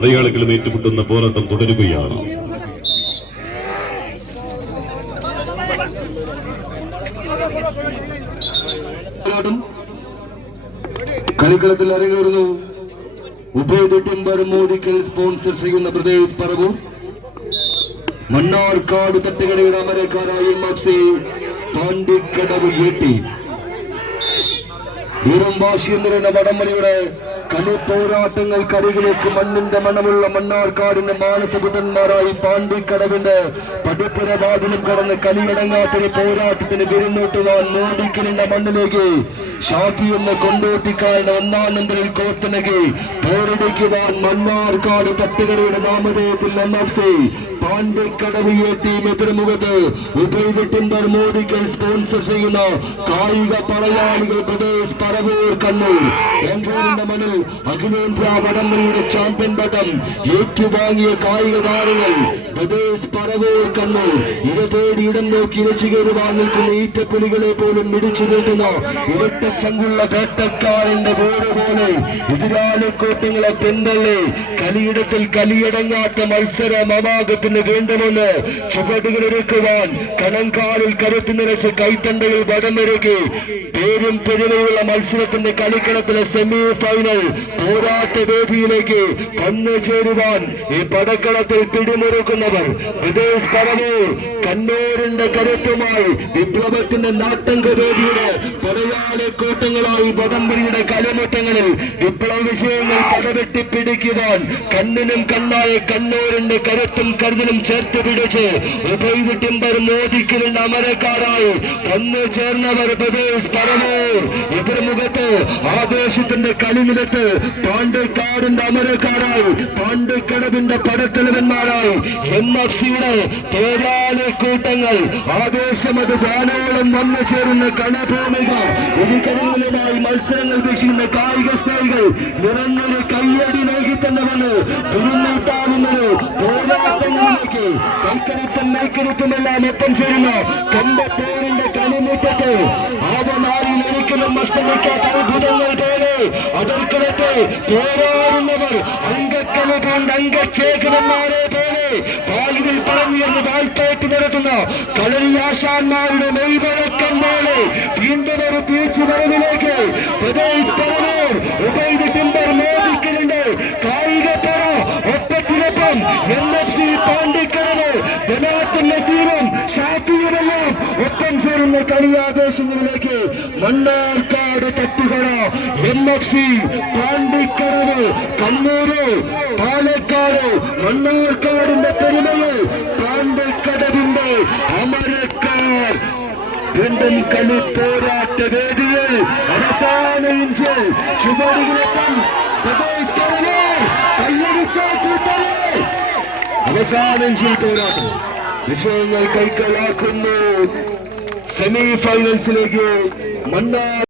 മലയാളികളും ഏറ്റുമുട്ടുന്ന പോരാട്ടം തുടരുകയാണ്. കളിക്കളത്തിൽ അരങ്ങേറുന്നു. ഉഭയ് ടിംബർ മോദിക്കൽ സ്പോൺസർ ചെയ്യുന്ന പ്രദേശ് പറവൂർ, മണ്ണാർക്കാട് തട്ടുകടയുടെ അമരക്കാരായ MFC പാണ്ടിക്കടവ് എട്ടി വീരം വാശിയും നിറഞ്ഞ വടംവലിയുടെ കളി പോരാട്ടങ്ങൾക്കരികിലേക്ക് മണ്ണിന്റെ മണമുള്ള മണ്ണാർക്കാടിന്റെ മാനസപുതന്മാരായി പാണ്ടിക്കടവിന്റെ പടിപ്പുര വാതിലും കടന്ന് കളിയടങ്ങാത്തൊരു പോരാട്ടത്തിന് വിരുന്നോട്ടുവാൻ മോദിക്കലിന്റെ മണ്ണിലേക്ക് ഷാഫി എന്ന കൊണ്ടോട്ടിക്കാരുടെ ഒന്നാം നമ്പറിൽ കോർത്തിണകി പോരടിക്കുവാൻ മണ്ണാർക്കാട് തട്ടുകടയുടെ നാമധേയത്തിൽ MFC പാണ്ടിക്കടവ് ടീം എതിർമുഖത്ത് ഉഭയ് ടിംബർ മോദിക്കൽ സ്പോൺസർ ചെയ്യുന്ന കായിക പടയാളികൾ പ്രദേശ് പറവൂർ കണ്ണൂർ ബാംഗ്ലൂരിന്റെ മണ്ണിൽ അഖിലേന്ത്യാ വടംവലിയുടെ ചാമ്പ്യൻ പട്ടം ഏറ്റുവാങ്ങിയ കായിക താരങ്ങൾ പ്രദേശ് പറവൂർ കണ്ണൂർ. ഇര തേടി ഇടം നോക്കി ഇരച്ചു കയറുവാൻ നിൽക്കുന്ന ഈറ്റപ്പുലികളെ പോലും മിടിച്ചു നീട്ടുന്ന ഇരട്ട ചങ്കുള്ള വേട്ടക്കാരന്റെ വേര് പോലെ എതിരാളിക്കോട്ടങ്ങളെ പിന്തള്ളി കളിയിടത്തിൽ കലിയടങ്ങാത്ത മത്സരം അമാകത്തിന് വേണ്ടുമെന്ന് ചുവടുകളൊരുക്കുവാൻ കണങ്കാലിൽ കരുത്തു നിറച്ച് കൈത്തണ്ടയിൽ വടമൊരുക്കി പേരും പെരുമയുള്ള മത്സരത്തിന്റെ കളിക്കളത്തിലെ സെമി ഫൈനൽ പോരാട്ട വേദിയിലേക്ക് വന്നു ചേരുവാൻ ഈ പടക്കളത്തിൽ പിടിമുറുക്കുന്നവർ പ്രദേശ് പറവൂർ കണ്ണൂരിന്റെ കരുത്തുമായി വിപ്ലവത്തിന്റെ നാട്ടങ്ക വേദിയുടെ പടയാളിക്കൂട്ടങ്ങളായി വടംവലിയുടെ കളിമുറ്റങ്ങളിൽ വിപ്ലവ വിജയങ്ങൾ പടവെട്ടി പിടിക്കുവാൻ കണ്ണിനും കണ്ണായ കണ്ണൂരിന്റെ കരുത്തും കരുതലും ചേർത്ത് പിടിച്ച് ഉഭയ് ടിംബർ മോദിക്കലിന്റെ അമരക്കാരായി വന്നു ചേർന്നവർ പ്രദേശ് പറവൂർ. എതിർമുഖത്ത് ആവേശത്തിന്റെ കളിനിലത്ത് പാണ്ടിക്കാടിന്റെ അമരക്കാരായി പാണ്ടിക്കടവിന്റെ പടത്തലവന്മാരായി MFCയുടെ പോരാളി കൂട്ടങ്ങൾ ആവേശമത് വാനോളം വന്നു ചേരുന്ന കളഭൂമിക ഇരുകരങ്ങളുമായി മത്സരങ്ങൾ വീശുന്ന കായിക സ്നേഹികൾ നിറഞ്ഞൊരു കയ്യടി നൽകി തന്നവന് പിരിഞ്ഞൂട്ടാവുന്നത് പോരാട്ടങ്ങളിലേക്ക് കൈക്കരുത്തും മേൽക്കരുത്തുമെല്ലാം ഒപ്പം ചേരുന്ന കമ്പത്തേരിന്റെ കളിമുറ്റത്ത് ആവനാരിൽ ഒരിക്കലും മസ്തമിക്കാത്ത അത്ഭുതങ്ങൾ പോലെ അതിർക്കളത്തെ പോരാടുന്നവർ അംഗക്കളി കൊണ്ട് അംഗച്ചേകരന്മാരെ പോലെ വായുവിൽ പറഞ്ഞെന്ന് വാഴ്ത്തോട്ട് നടത്തുന്ന കളരിയാശാന്മാരുടെ മെയ്വഴക്കം പോലെ വീണ്ടും ഒരു തിരിച്ചുവരവിലേക്ക് പ്രദേശ് പറവൂർ ഉഭയ് ടിംബർ മോദിക്കലിന്റെ കായിക പട ഒപ്പത്തിനൊപ്പം MFC പാണ്ടിക്കടവ് ബനാത്തും നസീറും ഷാഫിയുമെല്ലാം ഒപ്പം ചേരുന്ന കളിയാദേശങ്ങളിലേക്ക് മണ്ണാർക്കാട് തട്ടുകട MFC പാണ്ടിക്കടവ് കണ്ണൂര് പാലക്കാട് മണ്ണാർക്കാടിന്റെ പെരുമയെ പാണ്ടിക്കടവിന്റെ അമരക്കാർ വീണ്ടും കളി പോരാട്ട വേദിയിൽ അവസാന ഇഞ്ചിൽ ചുവടുകളൊപ്പം അവസാന ഇഞ്ചിൽ പോരാട്ടം വിജയങ്ങൾ കൈക്കലാക്കുന്നു. സെമി ഫൈനൽസിലേക്ക് മണ്ണാർ